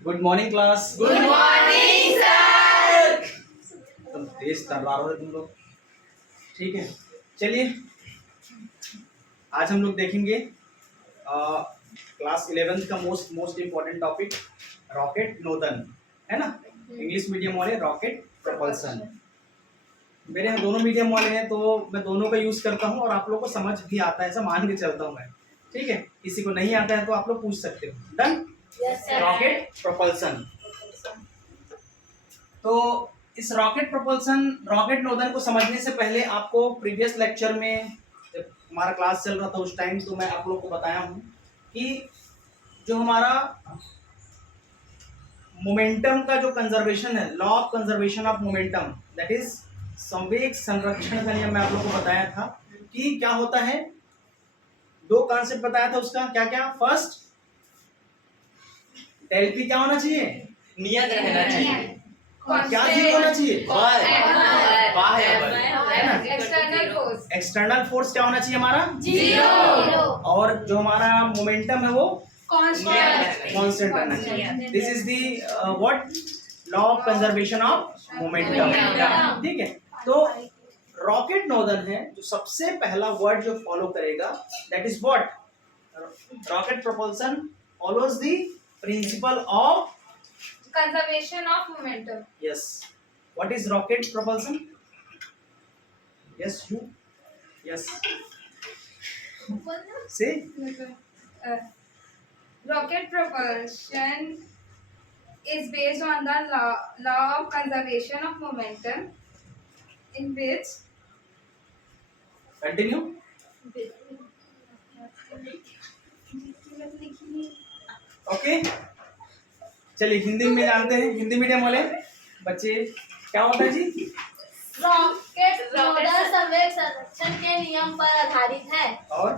Good morning class. Good morning sir. तुम तेज तर्रार हो तुम लोग। ठीक है, चलिए आज हम लोग देखेंगे क्लास 11th का मोस्ट इम्पोर्टेंट टॉपिक रॉकेट नोदन, है ना। इंग्लिश मीडियम वाले रॉकेट प्रपल्सन, मेरे यहाँ दोनों मीडियम वाले हैं तो मैं दोनों का यूज करता हूँ और आप लोग को समझ भी आता है, ऐसा मान के चलता हूँ मैं। ठीक है, किसी को नहीं आता है तो आप लोग पूछ सकते हो। डन। Rocket propulsion. तो इस रॉकेट प्रपल्सन रॉकेट नोदन को समझने से पहले आपको प्रीवियस लेक्चर में जब हमारा क्लास चल रहा था उस टाइम तो मैं आप लोग को बताया हूँ कि जो हमारा मोमेंटम का जो कंजर्वेशन है, law of conservation of momentum, that is संवेग संरक्षण का नियम मैं आप लोग को बताया था कि क्या होता है। दो कॉन्सेप्ट बताया था उसका, क्या क्या। फर्स्ट, डेल पी क्या होना चाहिए, नियत रहना चाहिए। क्या चीज होना चाहिए, बाह्य बल। एक्सटर्नल फोर्स एक्सटर्नल फोर्स क्या होना चाहिए हमारा, जीरो। और जो हमारा मोमेंटम है वो कांस्टेंट कांस्टेंट रहना चाहिए। This is the what law of conservation of momentum. ठीक है, तो रॉकेट नोदन है जो सबसे पहला वर्ड जो फॉलो करेगा, that is what rocket propulsion follows the principle of conservation of momentum. yes. What is rocket propulsion? Yes, you. Yes. Say. Rocket propulsion is based on the law of conservation of momentum, in which Continue. Okay. चलिए हिंदी में जानते हैं, Hindi medium वाले बच्चे क्या होता है जी। Rocket नोदन संवेग संरक्षण के नियम पर आधारित है और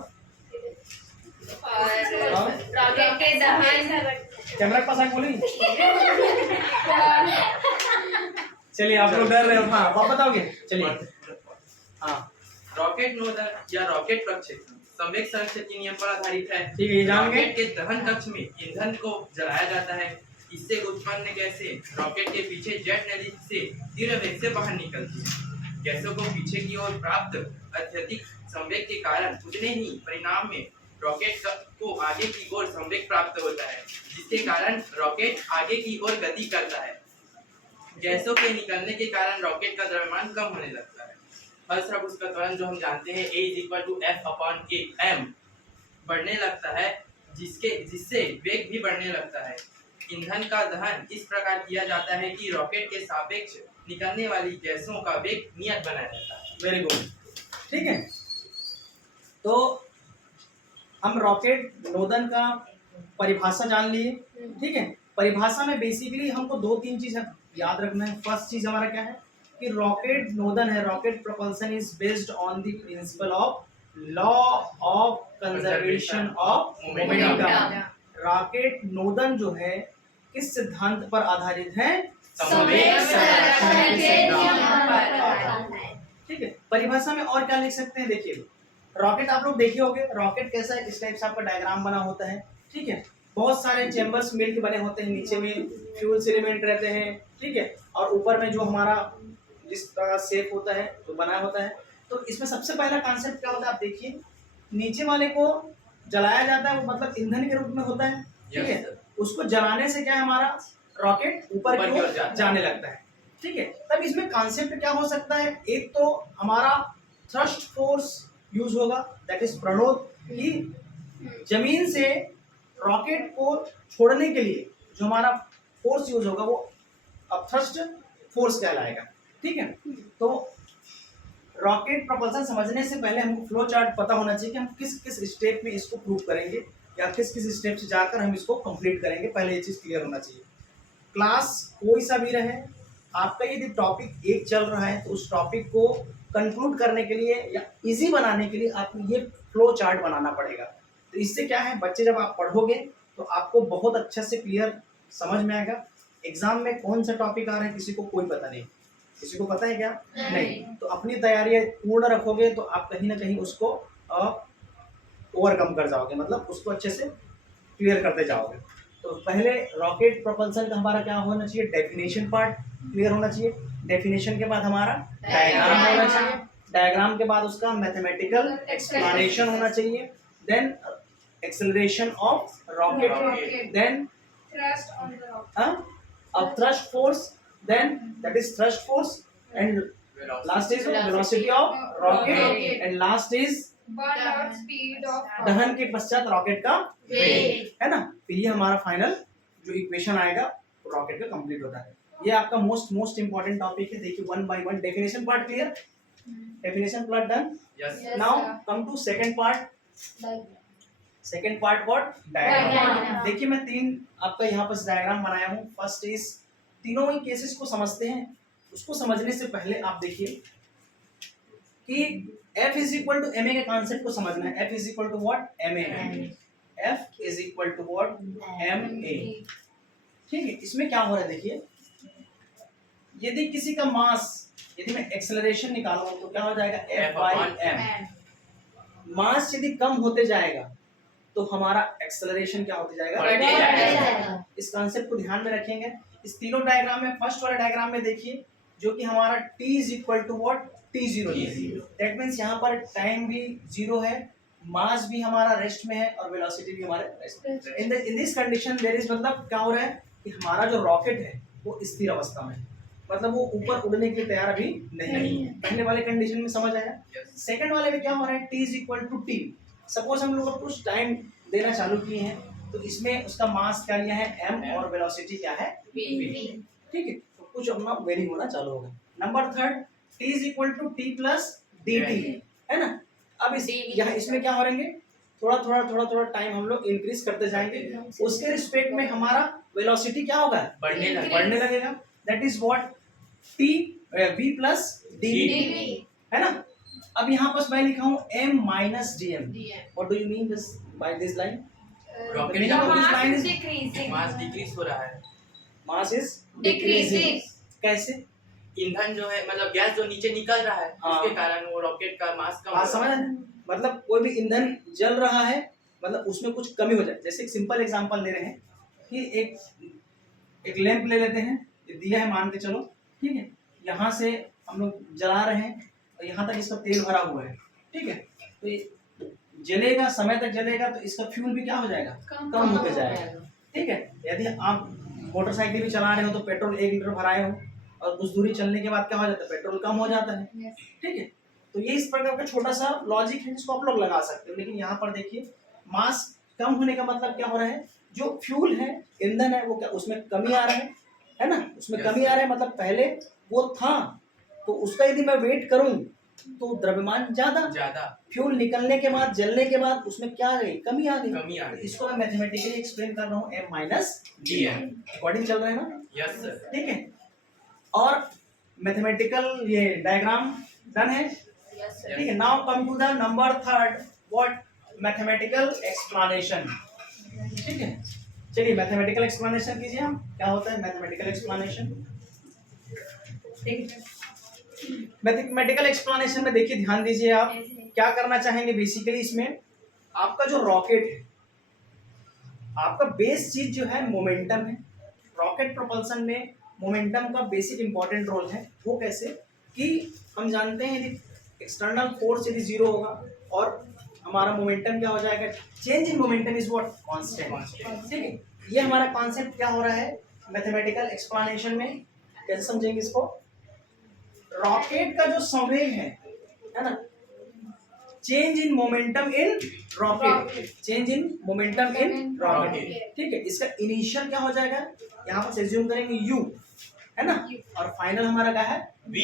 रॉकेट के दहन कैमरा के पास आके बोलेंगे। चलिए आप लोग डर रहे हो, हाँ आप बताओगे। चलिए हाँ, रॉकेट नोदन या रॉकेट प्रक्षेपण संवेग संरक्षण के नियम पर आधारित है। ठीक है, ये जान गए। रॉकेट के दहन कक्ष में ईंधन को जलाया जाता है। इससे उत्पन्न गैसें रॉकेट के पीछे जेट नली से तीव्र वेग से बाहर निकलती है। गैसों को पीछे की ओर प्राप्त अत्यधिक संवेग के कारण उतने ही परिणाम में रॉकेट को आगे की ओर संवेग प्राप्त होता है, जिसके कारण रॉकेट आगे की ओर गति करता है। गैसों के निकलने के कारण रॉकेट का द्रव्यमान कम होने लगता है। फलस्वरूप उसका त्वरण जो हम जानते हैं A=F/A बढ़ने लगता है, जिससे वेग भी बढ़ने लगता है। ईंधन का दहन इस प्रकार किया जाता है कि रॉकेट के सापेक्ष निकलने वाली गैसों का वेग नियत बनाया जाता है। Very good. ठीक है, तो हम रॉकेट नोदन का परिभाषा जान लिए। ठीक है, परिभाषा में बेसिकली हमको दो तीन चीज याद रखना है। फर्स्ट चीज हमारा क्या है कि रॉकेट नोदन है, rocket propulsion is based on the principle of law of conservation of momentum. Rocket नोदन जो है किस सिद्धांत पर आधारित है, संवेग संरक्षण के नियम पर। ठीक है, परिभाषा में और क्या लिख सकते हैं, देखिए रॉकेट आप लोग देखे होंगे। रॉकेट कैसा है, इस टाइप से आपका डायग्राम बना होता है। ठीक है, बहुत सारे चेम्बर्स मिलकर बने होते हैं, नीचे में फ्यूल एलिमेंट रहते हैं। ठीक है, और ऊपर में जो हमारा जिस तरह शेप होता है तो बना होता है। तो इसमें सबसे पहला कॉन्सेप्ट क्या होता है, आप देखिए नीचे वाले को जलाया जाता है, वो मतलब ईंधन के रूप में होता है। ठीक है, उसको जलाने से क्या है, हमारा रॉकेट ऊपर की ओर जाने लगता है। ठीक है, तब इसमें कॉन्सेप्ट क्या हो सकता है, एक तो हमारा थ्रस्ट फोर्स यूज होगा, दैट इज प्रणोद, कि जमीन से रॉकेट को छोड़ने के लिए जो हमारा फोर्स यूज होगा वो अपथ्रस्ट फोर्स कहलाएगा। ठीक है, तो रॉकेट प्रोपल्सन समझने से पहले हमको फ्लो चार्ट पता होना चाहिए कि हम किस किस स्टेप में इसको प्रूव करेंगे या किस किस स्टेप से जाकर हम इसको कंप्लीट करेंगे। पहले ये चीज क्लियर होना चाहिए। क्लास कोई सा भी रहे, आपका यदि टॉपिक एक चल रहा है तो उस टॉपिक को कंक्लूड करने के लिए या इजी बनाने के लिए आपको ये फ्लो चार्ट बनाना पड़ेगा। तो इससे क्या है, बच्चे जब आप पढ़ोगे तो आपको बहुत अच्छा से क्लियर समझ में आएगा। एग्जाम में कौन सा टॉपिक आ रहा है किसी को कोई पता नहीं, किसी को पता है क्या, नहीं। तो अपनी तैयारी पूर्ण रखोगे तो आप कहीं ना कहीं उसको ओवरकम कर जाओगे, मतलब उसको अच्छे से क्लियर करते जाओगे। तो पहले रॉकेट प्रोपल्सन का हमारा क्या होना चाहिए, डेफिनेशन पार्ट क्लियर होना चाहिए। डेफिनेशन के बाद हमारा डायग्राम होना चाहिए, डायग्राम के बाद उसका मैथमेटिकल एक्सप्लेनेशन होना चाहिए, then acceleration of rocket, Rocket. Then Thrust on the rocket. a thrust force, then that is thrust force, and last is velocity of rocket, Rocket. and last is Burn out speed of दहन के पश्चात rocket का वेग। है ना। फिर ये हमारा फाइनल जो इक्वेशन आएगा रॉकेट का कंप्लीट होता है। ये आपका मोस्ट इंपॉर्टेंट टॉपिक है। देखिए one by one definition part clear, definition part done. Yes Yes, now sir. Come to second part. Second part what, Diagram. Diagram. देखिए मैं तीन आपका यहाँ पर डायग्राम बनाया हूँ। फर्स्ट इज तीनों ही केसेस को समझते हैं। उसको समझने से पहले आप देखिए कि F is equal to MA के कॉन्सेप्ट को समझना है। F is equal to what, MA। F is equal to what, MA। ठीक है, इसमें क्या हो रहा है देखिए, यदि किसी का मास, यदि मैं एक्सेलरेशन निकालूं तो क्या हो जाएगा, F by M। मास यदि कम होते जाएगा तो हमारा एक्सेलरेशन क्या होते जाएगा, बढ़ते जाएगा। इस कॉन्सेप्ट को ध्यान में रखेंगे। इस तीनों डायग्राम में फर्स्ट वाला डायग्राम में देखिए जो कि हमारा t is equal to what, t0 है। दैट मींस यहाँ पर टाइम भी जीरो है, मास भी हमारा रेस्ट में है और वेलोसिटी भी हमारे रेस्ट में। In this condition there is, मतलब क्या हो रहा है कि हमारा जो रॉकेट है वो स्थिर अवस्था में है, मतलब वो ऊपर उड़ने के लिए तैयार अभी नहीं है। पहले वाले कंडीशन में समझ आया। सेकंड वाले में क्या हो रहा है, t is equal to t। Suppose हम लोग अब कुछ टाइम देना चालू किए हैं तो इसमें उसका मास क्या लिया है, m, और वेलोसिटी क्या है, v। ठीक है, तो कुछ अपना वेरी होना चालू होगा। Number third, t is equal to t plus dt, है ना। अब यहाँ इसमें क्या हो रहेंगे, थोड़ा टाइम हम लोग इंक्रीज करते जाएंगे, उसके रिस्पेक्ट में हमारा वेलोसिटी क्या होगा, बढ़ने लगेगा। That is what t v plus dv, है ना। अब यहाँ पर मैं लिखा हूँ m minus dm। What do you mean this by this line? Rocket meaning of this का line is decreasing. Mass decrease हो रहा है। Mass is Decreasing. कैसे, ईंधन जो है मतलब गैस जो नीचे निकल रहा है हाँ। उसके कारण वो रॉकेट का मास कम बात हो समझ रहा रहे है। हैं? मतलब कोई भी ईंधन जल रहा है, मतलब उसमें कुछ कमी हो जाए। जैसे एक सिंपल एग्जांपल ले रहे हैं कि एक लैंप ले लेते हैं, ये दिया है मान के चलो, ठीक है, यहाँ से हम लोग जला रहे हैं और यहाँ तक इसका तेल भरा हुआ है, ठीक है, तो ये जलेगा, समय तक जलेगा तो इसका फ्यूल भी क्या हो जाएगा, कम होते जाएगा। ठीक है, यदि आप मोटरसाइकिल भी चला रहे हो तो पेट्रोल 1 लीटर भराए हो और कुछ दूरी चलने के बाद क्या हो जाता है, पेट्रोल कम हो जाता है। Yes. ठीक है, तो ये इस प्रकार का छोटा सा लॉजिक है जिसको आप लोग लगा सकते हो। लेकिन यहाँ पर देखिए मास कम होने का मतलब क्या हो रहा है, जो फ्यूल है, ईंधन है, वो क्या उसमें कमी आ रहा है ना, उसमें Yes. कमी आ रहा है, मतलब पहले वो था तो उसका यदि मैं वेट करूं तो द्रव्यमान ज्यादा, फ्यूल निकलने के बाद, जलने के बाद उसमें क्या आ गई, कमी आ गई। कमी आ गई। तो इसको मैं मैथमेटिकली एक्सप्लेन कर रहा हूँ, m माइनस dm। अकॉर्डिंग चल रहा है ना, यस सर। ठीक है। और मैथमेटिकल ये डायग्राम डन है, ठीक है। Now come to the number third, what, mathematical explanation. ठीक है, चलिए मैथमेटिकल एक्सप्लेनेशन कीजिए हम, क्या होता है मैथमेटिकल एक्सप्लेनेशन। मैथमेटिकल एक्सप्लेनेशन में देखिए ध्यान दीजिए, आप क्या करना चाहेंगे बेसिकली, इसमें आपका जो रॉकेट है, आपका बेस चीज जो है मोमेंटम है। रॉकेट प्रोपल्सन में मोमेंटम का बेसिक इंपॉर्टेंट रोल है। वो कैसे कि हम जानते हैं यदि एक्सटर्नल फोर्स यदि जीरो होगा और हमारा मोमेंटम क्या हो जाएगा, change in momentum is what, constant. ठीक है, ये हमारा कॉन्सेप्ट क्या हो रहा है मैथमेटिकल एक्सप्लेनेशन में। कैसे समझेंगे इसको, रॉकेट का जो संवेग है ना, change in momentum in rocket, change in momentum in rocket. ठीक है, इसका इनिशियल क्या हो जाएगा, यहाँ पर एज्यूम करेंगे u, है ना, और फाइनल हमारा क्या है v।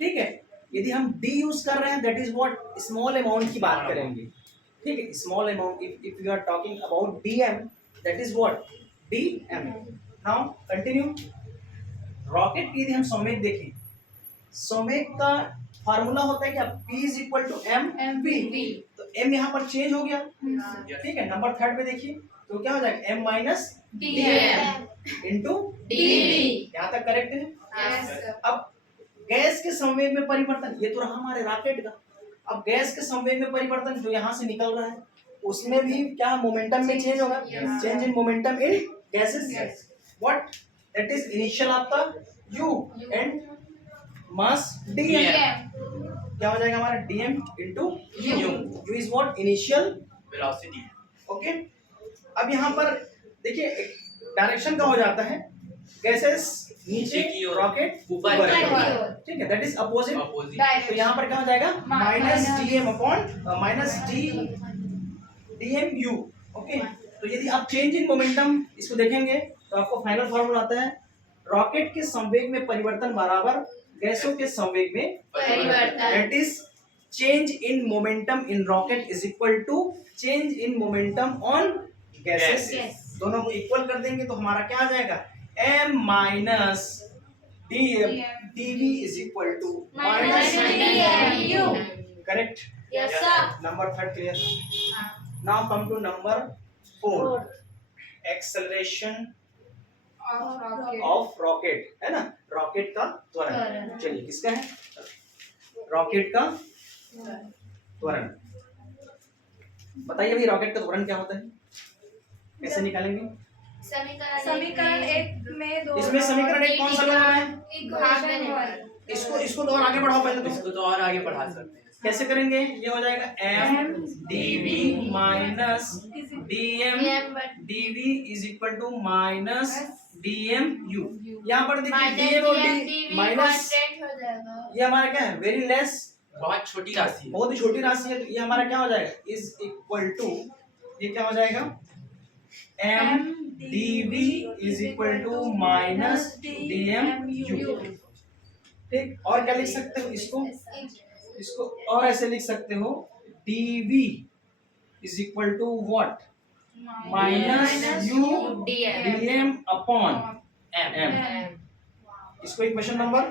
ठीक है, यदि हम d यूज कर रहे हैं that is what, small amount की बात करेंगे। ठीक है, small amount, if you are talking about dm that is what, dm। Now continue, rocket की यदि हम संवेग देखें, संवेग का फार्मूला होता है क्या, p is equal to mv। तो m यहाँ पर चेंज हो गया। ठीक है, नंबर थर्ड पे देखिए तो क्या हो जाएगा, m minus dm into dv। यहाँ तक करेक्ट है। Yes, sir. अब गैस के संवेग में परिवर्तन, ये तो रहा हमारे रॉकेट का। अब गैस के संवेग में परिवर्तन जो यहाँ से निकल रहा है उसमें भी क्या मोमेंटम में चेंज होगा, Yes. Change in momentum in gases, Yes. What that is initial आपका u and mass dm, DM. क्या हो जाएगा हमारा dm into u is what initial, velocity. Okay. अब यहाँ पर देखिए डायरेक्शन का हो जाता है, गैसेस नीचे की ओर, रॉकेट ऊपर ऊपर की की ओर। ओर, ठीक है, दैट इज अपोजिट। अपोजिट। तो यहाँ पर क्या हो जाएगा minus dm upon minus dm u, okay. तो यदि आप चेंज इन मोमेंटम इसको देखेंगे तो आपको फाइनल फॉर्मूला आता है रॉकेट के संवेग में परिवर्तन बराबर गैसों के संवेग में परिवर्तन। That is change in momentum in rocket is equal to change in momentum on gases. Gases. दोनों को इक्वल कर देंगे तो हमारा क्या आ जाएगा m minus dv is equal to Minus dmu. Correct. Yes, sir. Number 3 clear. Now come to number 4, Four. Acceleration Of rocket. Of rocket, है ना, रॉकेट का त्वरण। त्वरण। चलिए किसका है, रॉकेट का त्वरण। बताइए भाई रॉकेट का त्वरण क्या होता है, कैसे निकालेंगे? समीकरण एक में दो इसमें समीकरण एक कौन सा लेना है? एक भाग देने वाला। इसको तो और आगे बढ़ाओ पहले तो। इसको तो और आगे बढ़ा सकते हैं। कैसे करेंगे? ये हो जाएगा m dv minus dm dv is equal to minus dm u। यहाँ पर देखिए dm और d माइनस, ये हमारा क्या है, वेरी लेस, बहुत छोटी राशि है। बहुत ही छोटी राशि है, तो ये हमारा क्या हो जाएगा इज इक्वल टू, ये क्या हो जाएगा m dv is equal to minus dm u। ठीक, और क्या लिख सकते हो इसको और ऐसे लिख सकते हो dv is equal to what minus u dm upon m। इसको इक्वेशन नंबर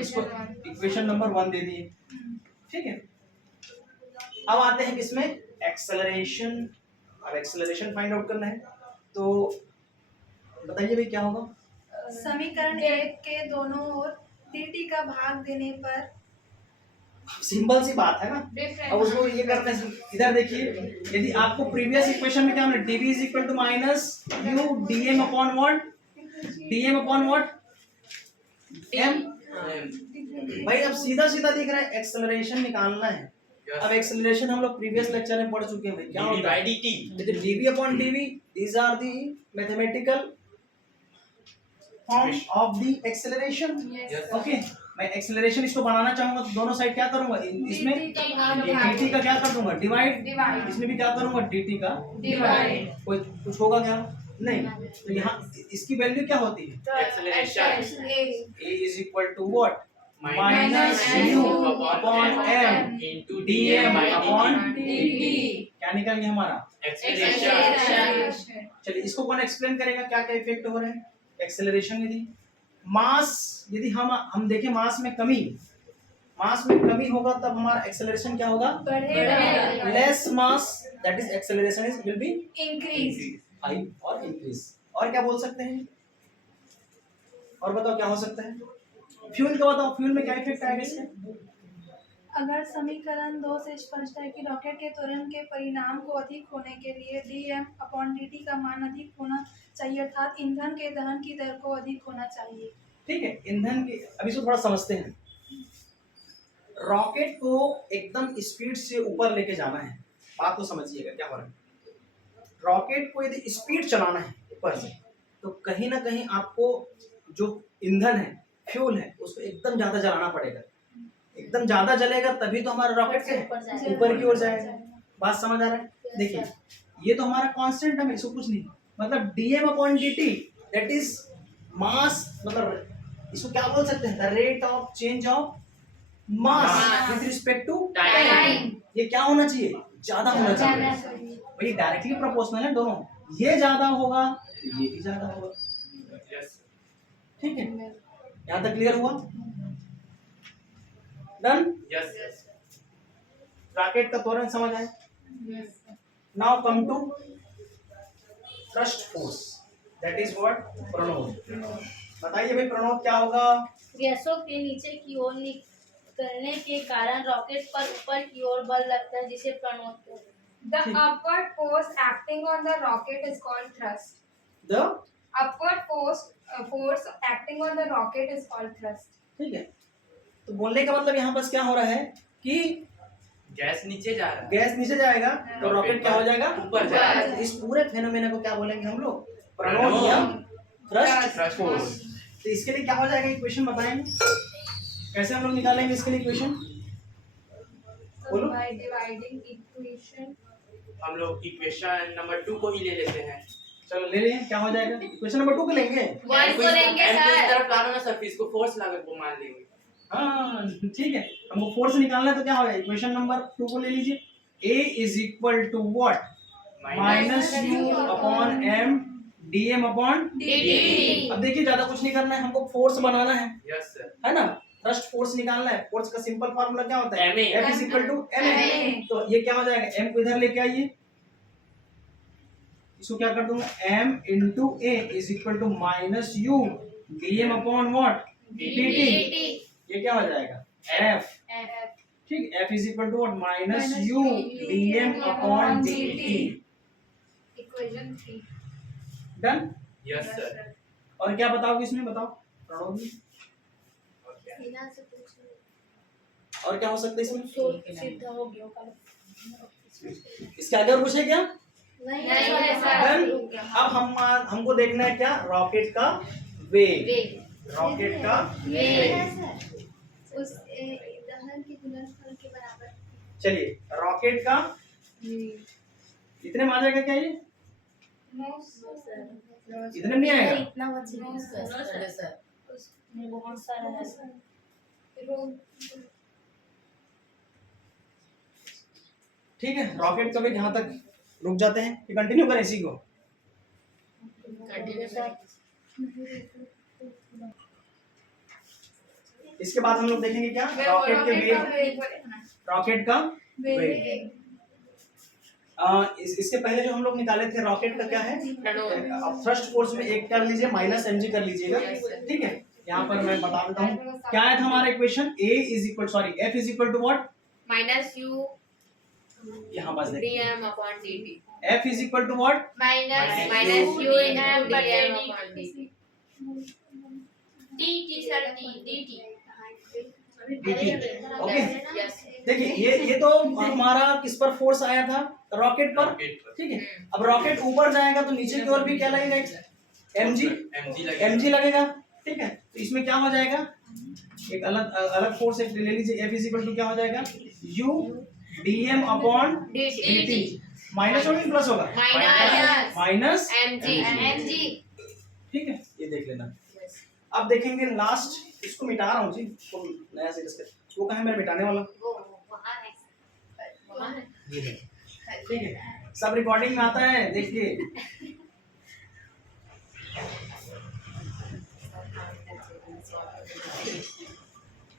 इसको इक्वेशन नंबर 1 दे दिए, ठीक है। अब आते हैं किसमें, एक्सेलरेशन। अब एक्सेलरेशन फाइंड आउट करना है तो बताइए भाई क्या होगा। समीकरण एक के दोनों ओर dt का भाग देने पर सिंपल सी बात है ना। अब उसको ये करने से इधर देखिए, यदि आपको प्रीवियस इक्वेशन में क्या मिला, dv is equal to minus u dm upon what, dm upon what m। भाई अब सीधा सीधा दिख रहा है, एक्सेलरेशन निकालना है। अब एक्सेलरेशन हम लोग प्रीवियस लेक्चर में पढ़ चुके हैं भाई, क्या होता है dt। dv upon dv, these are the mathematical form of the acceleration, okay. मैं एक्सेलरेशन इसको बनाना चाहूंगा तो दोनों साइड क्या करूंगा, इसमें dt का क्या कर दूंगा डिवाइड, इसमें भी क्या करूंगा dt का डिवाइड। कोई कुछ होगा क्या, नहीं। तो यहाँ इसकी वैल्यू क्या होती है, acceleration a is equal to what minus u u upon m into dm upon dt। क्या निकल गया हमारा एक्सेलरेशन। चलिए इसको कौन एक्सप्लेन करेगा, क्या क्या इफेक्ट हो रहे हैं एक्सेलरेशन। यदि मास, यदि हम देखें मास में कमी होगा तब हमारा एक्सेलरेशन क्या होगा, less mass that is acceleration is will be increase. High और इंक्रीज। और क्या बोल सकते हैं, और बताओ क्या हो सकता है, फ्यूल का बताओ, फ्यूल में क्या इफेक्ट आएगा इससे। अगर समीकरण 2 से स्पष्ट है कि रॉकेट के त्वरण के परिणाम को अधिक होने के लिए dm अपॉन dt का मान अधिक होना चाहिए, अर्थात ईंधन के दहन की दर को अधिक होना चाहिए। ठीक है, ईंधन की अब इसको थोड़ा समझते हैं। रॉकेट को एकदम स्पीड से ऊपर लेके जाना है, बात को समझिएगा क्या हो रहा है। रॉकेट को यदि स्पीड चलाना है ऊपर से तो कहीं ना कहीं आपको जो ईंधन है, फ्यूल है, उसको एकदम ज्यादा जलाना पड़ेगा। एकदम ज्यादा जलेगा तभी तो हमारा रॉकेट के ऊपर की ओर जाएगा। बात समझ आ रहा है? देखिए ये तो हमारा कांस्टेंट है, इसको कुछ नहीं, मतलब dm upon dt that is mass, मतलब इसको क्या बोल सकते हैं, the rate of change of mass with respect to time. ये क्या होना चाहिए, ज्यादा होना चाहिए। भाई डायरेक्टली प्रोपोर्शनल है दोनों, ये ज्यादा होगा ये भी ज्यादा होगा, ठीक है। यहाँ तक क्लियर हुआ, डन। रॉकेट का त्वरण समझ आए। Now come to thrust force that is what प्रणोद। बताइए भाई प्रणोद क्या होगा। गैसों के नीचे की ओर निकलने के कारण रॉकेट पर ऊपर की ओर बल लगता है जिसे प्रणोद कहते हैं। The upward force acting on the rocket is called thrust. The Upward force acting on the rocket is called thrust. ठीक है, तो बोलने का मतलब यहाँ बस क्या हो रहा है कि गैस नीचे जा रहा है, गैस नीचे जाएगा तो रॉकेट क्या हो जाएगा, ऊपर जाएगा। तो इस पूरे फेनोमेना को क्या बोलेंगे हम लोग, प्रणोनियम थ्रस्ट Thrust फोर्स। force। तो इसके लिए क्या हो जाएगा इक्वेशन बताएंगे, कैसे हम लोग निकालेंगे इसके लिए इक्वेशन, बोलो। By dividing equation हम लोग इक्वेशन नंबर 2 को ही ले लेते हैं। चलो ले लें, क्या हो जाएगा, इक्वेशन नंबर 2 को लेंगे। वन को लेंगे M को इस सर। तरफ लाना ना सर, फिर इसको फोर्स लागत को मान लेंगे। हाँ ठीक है, हमको फोर्स निकालना है तो क्या होगा, इक्वेशन नंबर 2 को ले लीजिए। A is equal to what, minus u upon m d m upon. dt। अब देखिए ज्यादा कुछ नहीं करना है, हमको फोर्स बनाना है, यस सर। है ना, थ्रस्ट फोर्स निकालना है। फोर्स का सिंपल फार्मूला क्या होता है, MA। F is equal to m. तो ये क्या हो जाएगा, m को इधर लेके आइए, इसको क्या कर दूंगा, m into a is equal to minus u d m upon what, dt। ये क्या हो जाएगा, f। ठीक, f is equal to what, minus u d m upon dt। equation 3. Done. Yes sir. और क्या बताओगे इसमें, बताओ प्रणव जी, और क्या हो सकता है इसमें, सीधा हो गया। इसके आगे और कुछ है क्या, नहीं है सर। डन। अब हमको देखना है क्या, रॉकेट का वेग, रॉकेट का उस दहन के गुणनफल के बराबर। चलिए रॉकेट का इतने में आ जाएगा क्या, ये No, इतने में नहीं आएगा, इतना सर, उसमें बहुत सारा है सर। ठीक है। रॉकेट का वेग यहाँ तक रुक जाते हैं कि कंटिन्यू करें इसी को, इसके बाद हम लोग देखेंगे क्या, रॉकेट के वेग, रॉकेट का वेग। इसके पहले जो हम लोग निकाले थे रॉकेट का क्या है, अब थ्रस्ट फोर्स में एक कर लीजिए, माइनस mg कर लीजिएगा, ठीक है। यहाँ पर मैं बता देता हूँ क्या है था हमारा equation, a is equal sorry f is equal to what, minus u यहाँ बस देखिए, dm upon dt। f is equal to what, minus u m dm upon dt। dt sir, dt। Okay. Yes. देखिए ये तो हमारा किस पर force आया था, रॉकेट पर, रॉकेट पर। ठीक है। अब रॉकेट ऊपर जाएगा तो नीचे की ओर भी क्या लगेगा, mg, mg लगेगा, ठीक है। तो इसमें क्या हो जाएगा, एक अलग फोर्स एक ले लीजिए, F इज इक्वल टू क्या हो जाएगा, u dm upon dt। Minus होगा कि प्लस होगा, माइनस माइनस mg। ठीक है, ये देख लेना। अब देखेंगे लास्ट, इसको मिटा रहा हूँ जी, तो नया से डिस्कस, वो कहाँ है मेरा मिटाने वाला, ये है, ठीक है। सब रिकॉर्डिंग में आता है, देखिए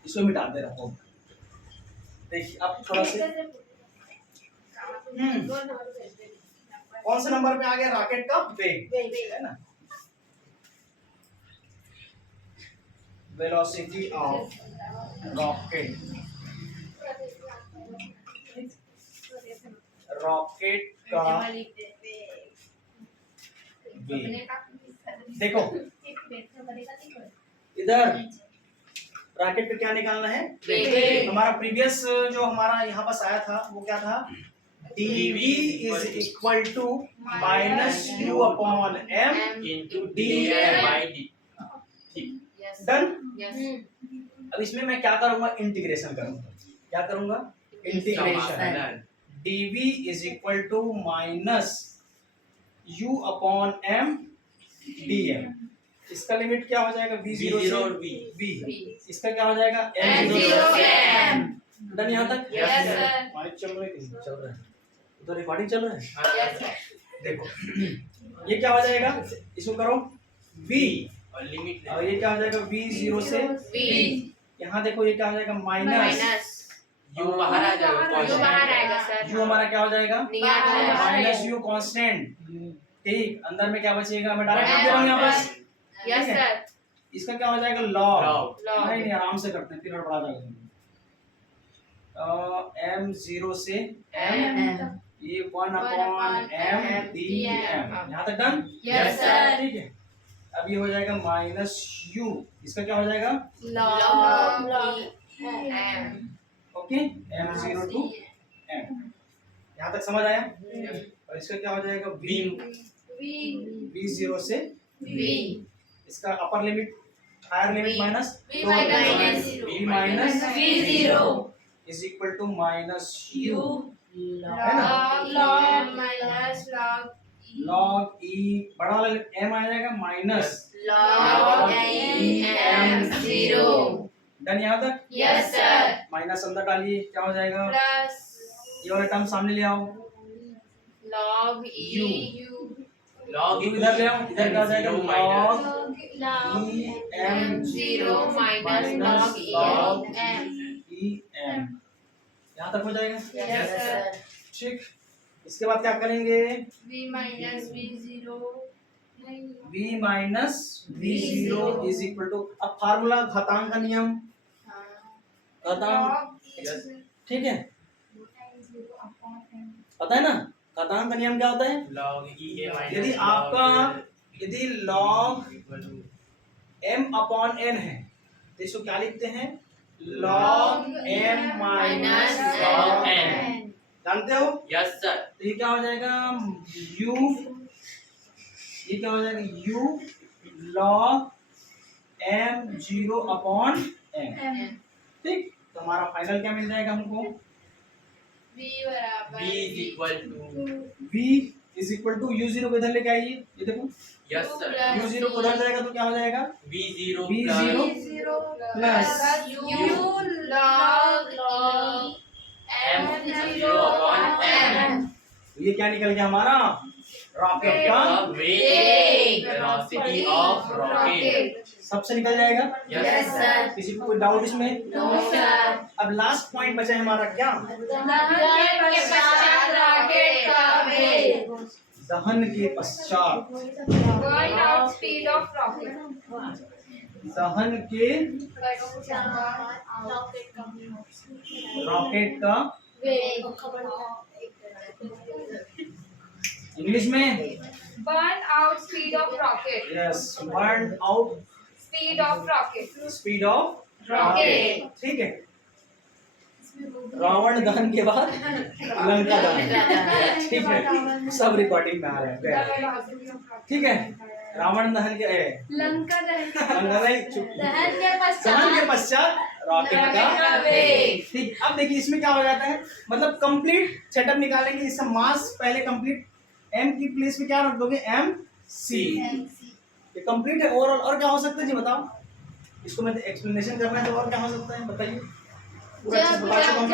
इसको मिटा दे रहा हूँ। देखिए अब थोड़ा से कौन से नंबर पे आ गया, रॉकेट का वेग, है ना, वेलोसिटी ऑफ रॉकेट, रॉकेट का वेग। देखो इधर रॉकेट पे क्या निकालना है, वेग। हमारा प्रीवियस जो हमारा यहाँ पास आया था वो क्या था, dv is equal to minus u upon m into dm by dt। Done. Yes. अब इसमें मैं क्या करूंगा, इंटीग्रेशन करूंगा, क्या करूंगा, इंटीग्रेशन, समाकलन। dv is equal to minus u upon m dm। इसका लिमिट क्या हो जाएगा, v0 से और v। v, इसका क्या हो जाएगा, M0 से M। डन यहाँ तक। Yes sir. माइक चल रहा है कि नहीं चल रहा है, उधर रिकॉर्डिंग चल रहा है, यस सर। देखो ये क्या हो जाएगा, इसको करो v, और लिमिट और ये क्या हो जाएगा, v0 से V। यहाँ देखो ये क्या हो जाएगा, माइनस माइनस u बाहर आ जाएगा, जो constant। बाहर आएगा सर। u हमारा क्या हो जाएगा, निकाल दो। माइनस u कांस्टेंट, ठीक। अंदर में क्या बचेगा, मैं डायरेक्ट लिख दे रहा हूँ यहाँ पर, यस सर। इसका क्या हो जाएगा, लॉग, Log। नहीं नहीं आराम से करते हैं, फिर गड़बड़ा जाएगा। m0 से m, ये 1/m/dm। यहाँ तक डन? Yes, sir. ठीक है। अब ये हो जाएगा माइनस u, इसका क्या हो जाएगा? log m okay, m0 to m। यहाँ तक समझ आया? और इसका क्या हो जाएगा? v v0 से v इसका upper limit, higher limit minus v minus v minus v0 is equal to minus u log minus log log e, बड़ा वाला m आ जाएगा माइनस log m0 डन। यहाँ तक? yes sir माइनस अंदर डालिए, क्या हो जाएगा? plus ये वाला टर्म सामने ले आओ, log U. log u इधर ले आओ, इधर क्या हो जाएगा? log e m0 minus log em e m। यहाँ तक हो जाएगा? yes sir ठीक। इसके बाद क्या करेंगे? v minus v0 v minus v0 is equal to, अब फार्मूला घातांक का नियम, घातांक, ठीक है, पता है ना घातांक का नियम क्या होता है? log e minus यदि आपका यदि log m/n है तो इसको क्या लिखते हैं? log m minus log n। जानते हो? yes sir तो ये क्या हो जाएगा? u, ये क्या हो जाएगा? u log m0/n। ठीक, तो हमारा फाइनल क्या मिल जाएगा हमको? v बराबर v is equal to v is equal to u0 को इधर लेके आइए, ये देखो yes sir u0 को उधर जाएगा तो क्या हो जाएगा? v0 v0 plus u log m0/m तो ये क्या निकल गया हमारा? रॉकेट का weight velocity of rocket सबसे निकल जाएगा। yes sir किसी को कोई डाउट इसमें? no sir अब लास्ट पॉइंट बचा है हमारा क्या? दहन के पश्चात रॉकेट का वेग दहन के पश्चात, burn out speed of rocket दहन के रॉकेट का इंग्लिश में burn out speed of rocket yes, burn out speed of rocket speed of Rocket। ठीक है। रावण दहन के बाद लंका दहन, ठीक है, सब रिकॉर्डिंग में आ रहे हैं। ठीक है, रावण दहन के लंका दहन लंका नहीं, चुप। दहन के दहन के पश्चात रॉकेट का वेग ठीक। अब देखिए इसमें क्या हो जाता है, मतलब कंप्लीट सेटअप निकालेंगे। इससे मास पहले कंप्लीट, m की प्लेस पे क्या रख दोगे? mc। ये कंप्लीट है ओवरऑल। और क्या हो सकता है जी बताओ? इसको मैं एक्सप्लेनेशन करना है तो और क्या हो सकता है बताइए? पूरा चीज बता चुका हूं।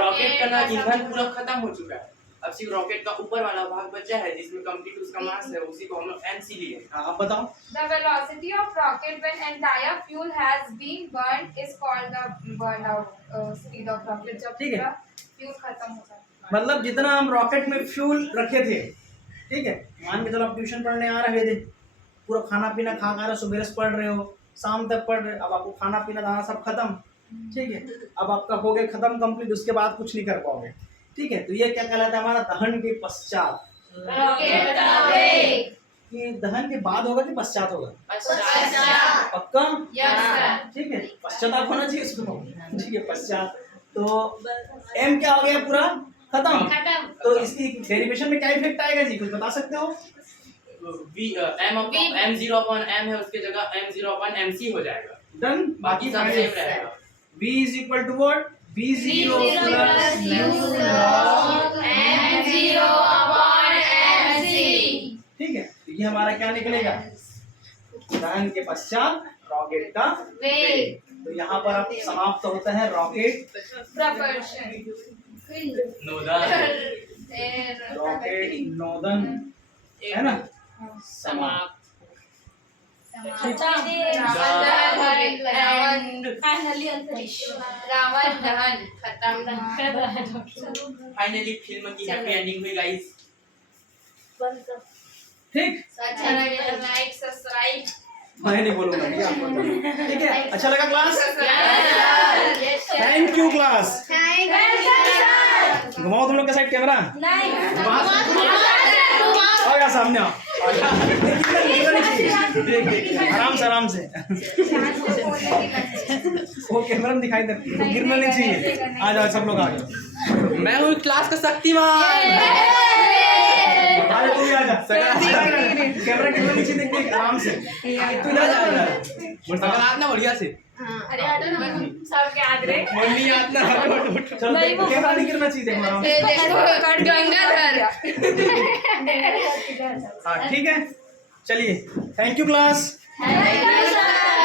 रॉकेट का ना ईंधन पूरा खत्म हो चुका है, अब सिर्फ रॉकेट का ऊपर वाला भाग बचा है जिसमें कंप्लीट उसका मास है, उसी को हम लोग mc लिए। हाँ, अब बताओ। the velocity of rocket when entire fuel has been burned is called the burn out speed of rocket जब ठीक है। पूरा फ्यूल खत्म हो जाता है मतलब जितना हम रॉकेट में फ्यूल रखे थे, ठीक है, मान के चलो आप ट्यूशन पढ़ने आ रहे थे, पूरा खाना पीना खा खा रहे, सुबह से पढ़ रहे हो, शाम तक पढ़ रहे, अब आपको खाना पीना दाना सब खत्म, ठीक है, अब आपका हो गया खत्म कंप्लीट, उसके बाद कुछ नहीं कर पाओगे, ठीक है। तो ये क्या कहलाता है हमारा दहन के पश्चात। रॉकेट का वेग ये दहन के बाद होगा कि पश्चात होगा? पश्चात पक्का? yes sir ठीक है, पश्चाताप होना चाहिए उसको, ठीक है, पश्चात। तो m क्या हो गया? पूरा खत्म। तो इसकी डेरिवेशन में क्या इफेक्ट आएगा जी, कुछ बता सकते हो? m0/m है, उसके जगह m0/mc हो जाएगा, डन। बाकी सब सेम रहेगा। v is equal to what? v0 plus u log m0/mc ठीक है। तो ये हमारा क्या निकलेगा? दहन के पश्चात रॉकेट का वेग तो यहाँ पर अब समाप्त होता है रॉकेट propulsion नोदन रॉकेट नोदन, है ना, समाप्त। रावण दहन खत्म फाइनली फिल्म की हैप्पी एंडिंग हुई गाइस। ठीक, अच्छा लगे लाइक सब्सक्राइब मैं नहीं बोलूंगा, ठीक है, आप बताओ। ठीक है, अच्छा लगा class? yes sir thank you class. thank you sir घुमाओ तुम लोग के साइड कैमरा। नहीं आओ यहाँ सामने आओ। आराम से आराम से। वो कैमरा में दिखाई दे, गिरना नहीं चाहिए। आ जाओ सब लोग आ जाओ। मैं हूँ क्लास का शक्तिमान। अरे तू भी आ जा। कैमरा गिरना नहीं चाहिए, देख आराम से। तू ना जा। मुझे ना बढ़िया से। अरे हटो ना सबके आगे मम्मी याद ना। चलो कैमरा नहीं गिरना चाहिए, देखो आराम से। गंगाधर हाँ ठीक है, चलिए thank you class. Thank you sir.